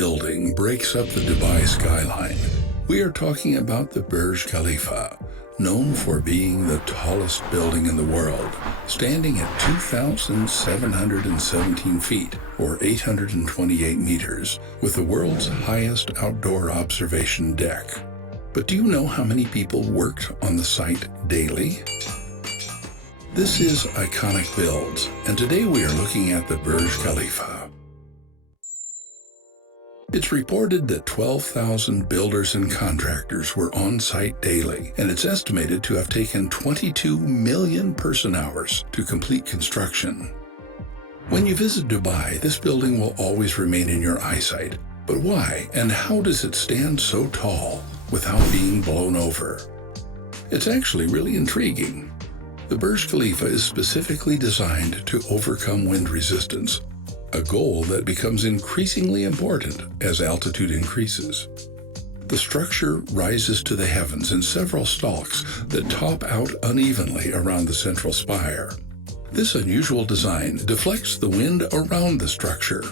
building breaks up the Dubai skyline. We are talking about the Burj Khalifa, known for being the tallest building in the world, standing at 2,717 feet, or 828 meters, with the world's highest outdoor observation deck. But do you know how many people worked on the site daily? This is Iconic Builds, and today we are looking at the Burj Khalifa. It's reported that 12,000 builders and contractors were on site daily, and it's estimated to have taken 22 million person-hours to complete construction. When you visit Dubai, this building will always remain in your eyesight. But why, and how does it stand so tall without being blown over? It's actually really intriguing. The Burj Khalifa is specifically designed to overcome wind resistance, a goal that becomes increasingly important as altitude increases. The structure rises to the heavens in several stalks that top out unevenly around the central spire. This unusual design deflects the wind around the structure.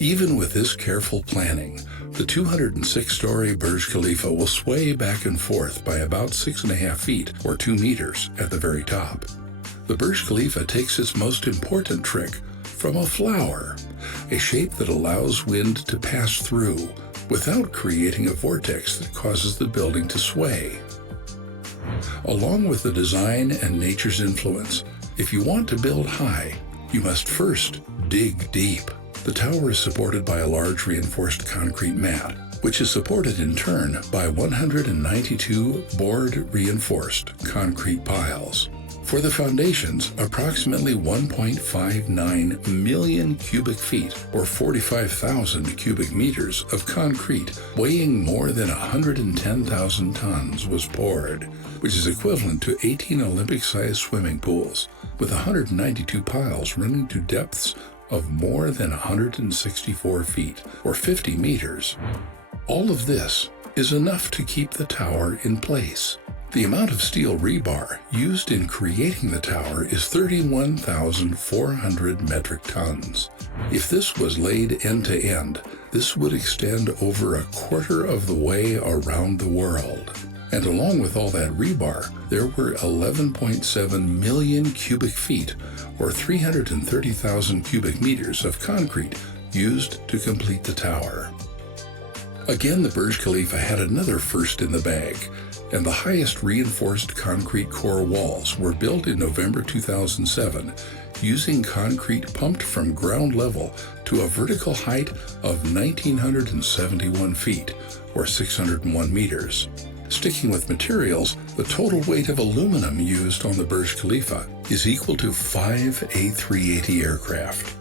Even with this careful planning, the 206-story Burj Khalifa will sway back and forth by about 6.5 feet or 2 meters at the very top. The Burj Khalifa takes its most important trick from a flower, a shape that allows wind to pass through without creating a vortex that causes the building to sway. Along with the design and nature's influence, if you want to build high, you must first dig deep. The tower is supported by a large reinforced concrete mat, which is supported in turn by 192 board-reinforced concrete piles. For the foundations, approximately 1.59 million cubic feet, or 45,000 cubic meters of concrete weighing more than 110,000 tons was poured, which is equivalent to 18 Olympic-sized swimming pools, with 192 piles running to depths of more than 164 feet, or 50 meters. All of this is enough to keep the tower in place. The amount of steel rebar used in creating the tower is 31,400 metric tons. If this was laid end to end, this would extend over a quarter of the way around the world. And along with all that rebar, there were 11.7 million cubic feet, or 330,000 cubic meters of concrete used to complete the tower. Again, the Burj Khalifa had another first in the bag, and the highest reinforced concrete core walls were built in November 2007 using concrete pumped from ground level to a vertical height of 1,971 feet, or 601 meters. Sticking with materials, the total weight of aluminum used on the Burj Khalifa is equal to 5 A380 aircraft.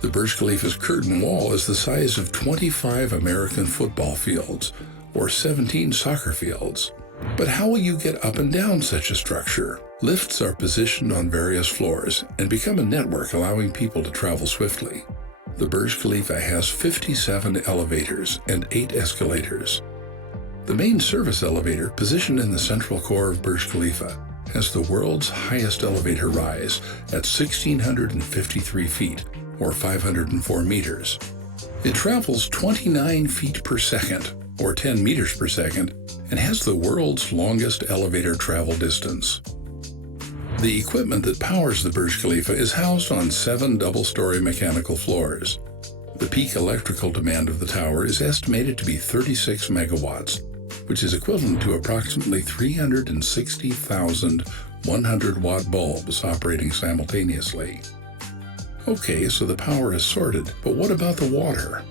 The Burj Khalifa's curtain wall is the size of 25 American football fields, or 17 soccer fields. But how will you get up and down such a structure? Lifts are positioned on various floors and become a network allowing people to travel swiftly. The Burj Khalifa has 57 elevators and 8 escalators. The main service elevator, positioned in the central core of Burj Khalifa, has the world's highest elevator rise at 1,653 feet, or 504 meters. It travels 29 feet per second, or 10 meters per second, and has the world's longest elevator travel distance. The equipment that powers the Burj Khalifa is housed on 7 double-story mechanical floors. The peak electrical demand of the tower is estimated to be 36 megawatts, which is equivalent to approximately 360,000 100-watt bulbs operating simultaneously. Okay, so the power is sorted, but what about the water?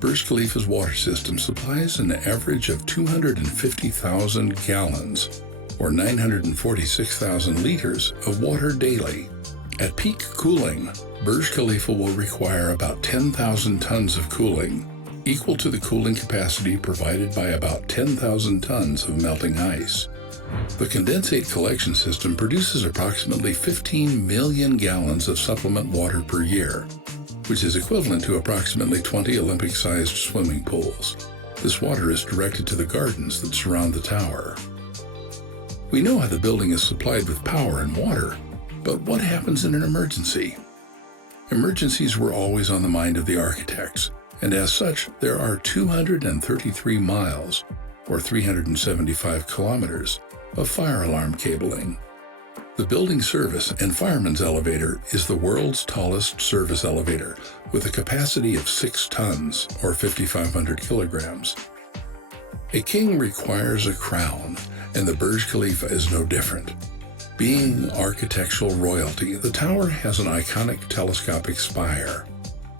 Burj Khalifa's water system supplies an average of 250,000 gallons, or 946,000 liters of water daily. At peak cooling, Burj Khalifa will require about 10,000 tons of cooling, equal to the cooling capacity provided by about 10,000 tons of melting ice. The condensate collection system produces approximately 15 million gallons of supplement water per year, which is equivalent to approximately 20 Olympic-sized swimming pools. This water is directed to the gardens that surround the tower. We know how the building is supplied with power and water, but what happens in an emergency? Emergencies were always on the mind of the architects, and as such, there are 233 miles, or 375 kilometers, of fire alarm cabling. The building service and fireman's elevator is the world's tallest service elevator, with a capacity of 6 tons, or 5,500 kilograms. A king requires a crown, and the Burj Khalifa is no different. Being architectural royalty, the tower has an iconic telescopic spire.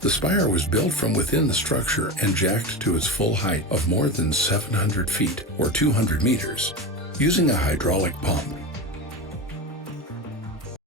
The spire was built from within the structure and jacked to its full height of more than 700 feet, or 200 meters, using a hydraulic pump.